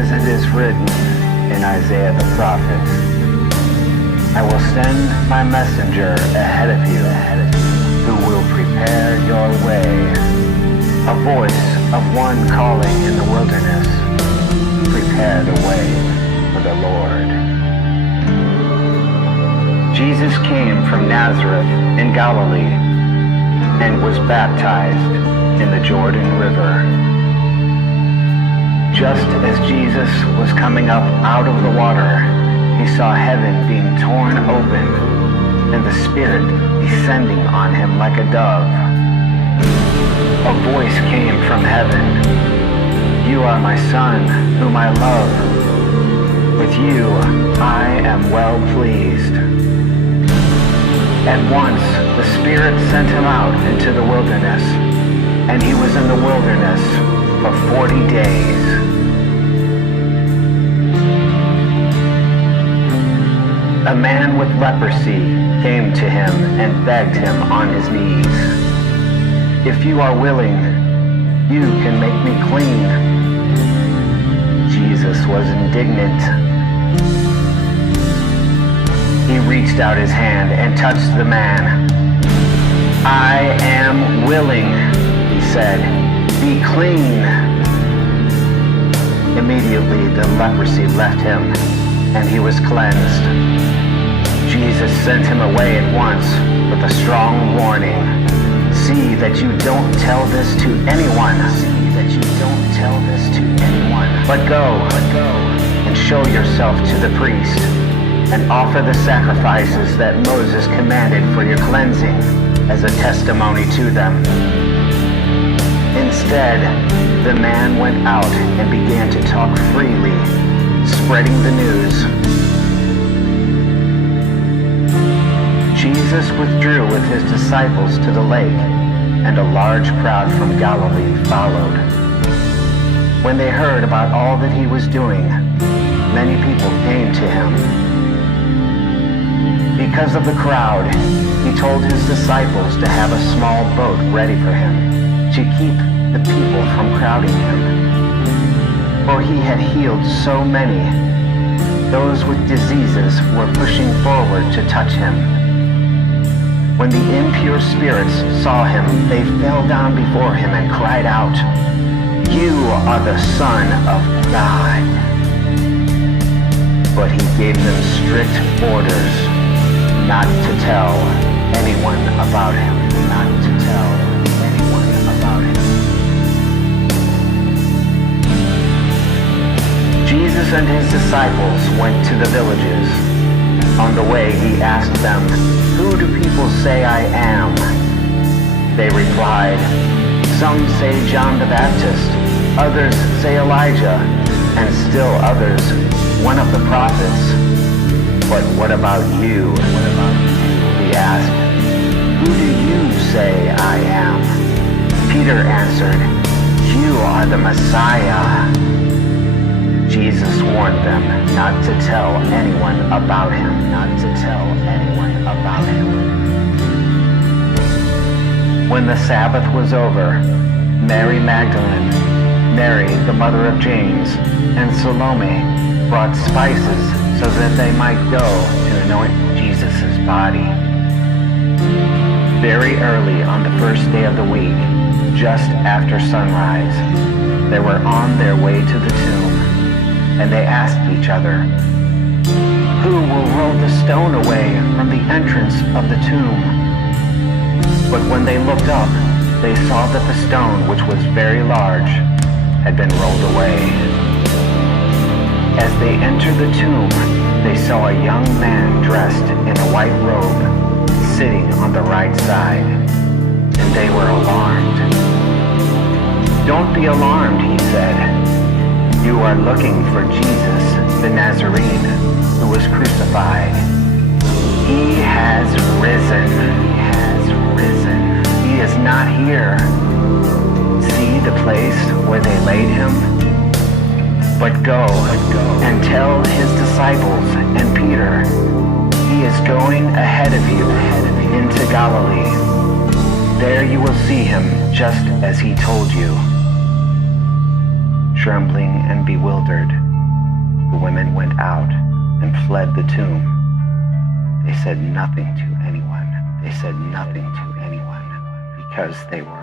as it is written in Isaiah the prophet, I will send my messenger ahead of you, who will prepare your way. A voice of one calling in the wilderness, prepare the way for the Lord. Jesus came from Nazareth in Galilee and was baptized in the Jordan River. Just as Jesus was coming up out of the water, he saw heaven being torn open and the Spirit descending on him like a dove. A voice came from heaven, "You are my Son, whom I love. With you I am well pleased." At once the Spirit sent him out into the wilderness, and he was in the wilderness for 40 days. A man with leprosy came to him and begged him on his knees, "If you are willing, you can make me clean." Jesus was indignant. He reached out his hand and touched the man. "I am willing," he said, "be clean." Immediately the leprosy left him, and he was cleansed. Jesus sent him away at once with a strong warning. "See that you don't tell this to anyone. See that you don't tell this to anyone. But go and show yourself to the priest and offer the sacrifices that Moses commanded for your cleansing as a testimony to them." Instead, the man went out and began to talk freely, spreading the news. Jesus withdrew with his disciples to the lake, and a large crowd from Galilee followed. When they heard about all that he was doing, many people came to him. Because of the crowd, he told his disciples to have a small boat ready for him, to keep the people from crowding him. For he had healed so many, those with diseases were pushing forward to touch him. When the impure spirits saw him, they fell down before him and cried out, "You are the Son of God." But he gave them strict orders not to tell anyone about him, not to tell anyone about him. Jesus and his disciples went to the villages. On the way, he asked them, "Who do people say I am?" They replied, "Some say John the Baptist, others say Elijah, and still others, one of the prophets." "But what about you?" He asked. "Who do you say I am?" Peter answered, "You are the Messiah." Jesus warned them not to tell anyone about him, not to tell anyone about him. When the Sabbath was over, Mary Magdalene, Mary the mother of James, and Salome brought spices so that they might go to anoint Jesus' body. Very early on the first day of the week, just after sunrise, they were on their way to the tomb, and they asked each other, "Who will roll the stone away from the entrance of the tomb?" But when they looked up, they saw that the stone, which was very large, had been rolled away. As they entered the tomb, they saw a young man dressed in a white robe, sitting on the right side, and they were alarmed. "Don't be alarmed," he said. "You are looking for Jesus, the Nazarene, who was crucified. He has risen. He has risen. He is not here. See the place where they laid him? But go and tell his disciples and Peter, he is going ahead of you into Galilee. There you will see him just as he told you." Trembling and bewildered, The women went out and fled the tomb. They said nothing to anyone. They said nothing to anyone because they were